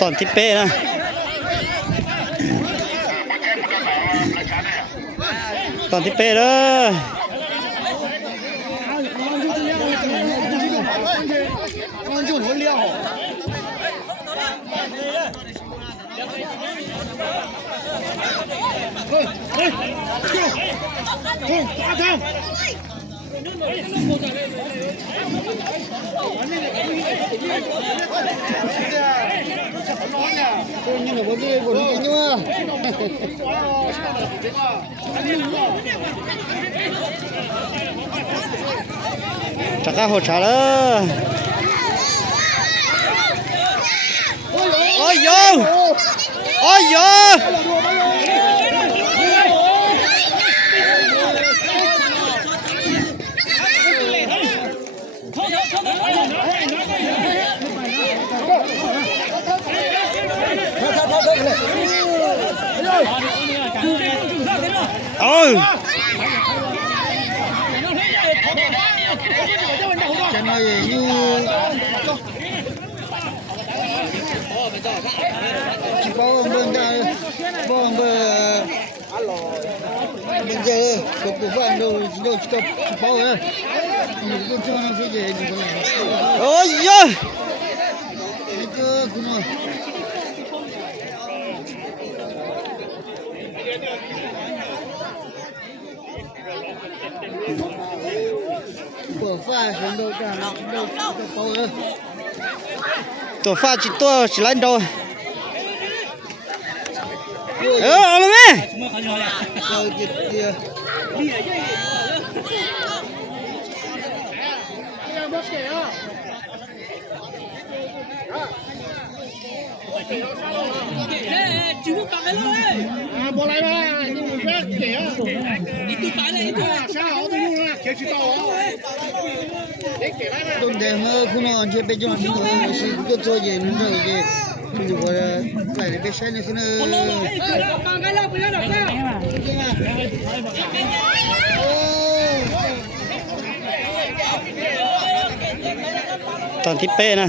ตอนที่เป๊ะนะตอนที่เป๊ะเลยจักรหัวชาเลยโอ้ยโยโอ้ยโยโอ้ยจะมาอยู่บ้องเบิ่งได้บ้องเบิ่งเจอสุขภาพดูกับบ้องเลยนี่ก็ชอบนะพี่เจนี่ก็โอ้ยนี่ก็คุณตัวฟ้าฉันดูกันดูโตเลยตัวฟ้าจิตตัวสิลันโดเอาเลยแม่เอาจิตเดียว过来吧，你不要给啊！你都白了，你都下好都用了，别去倒啊！别给来了。冬天我可能去北京去是个作业，你知道的，就是我在那边山里可能。放开了，不要了，不要。ตอนที่เป๊ะนะ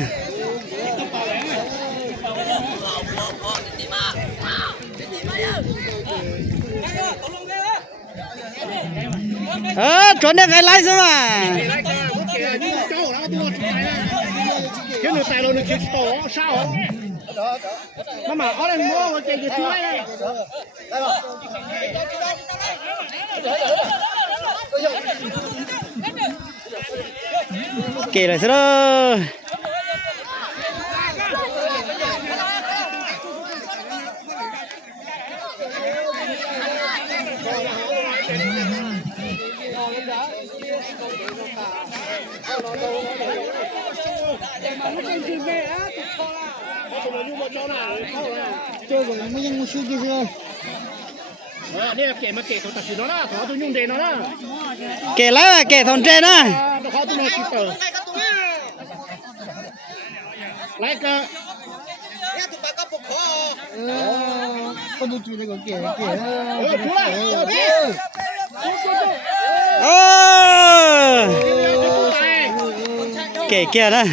ชนได้ไงไล่ซะมาเดี๋ยวหนูใส่เราหนูจะโตเศร้ามาเขาเลยมั่วมันจะยืดช่วยเลยเก๋เลยซะเลย这个没用手机是เนี่ยเก๋มาเก๋ตัวตัดสินแล้วนะเขาตัวยุ่งเด่นแล้วนะเก๋แล้วเก๋ทนเจนะเขาตัวนี้คิดเตอร์ไล่ก็เนี่ยตัวปากก็ปกคอก็ดูจีเลยก็เก๋เก๋เก๋เก๋นะ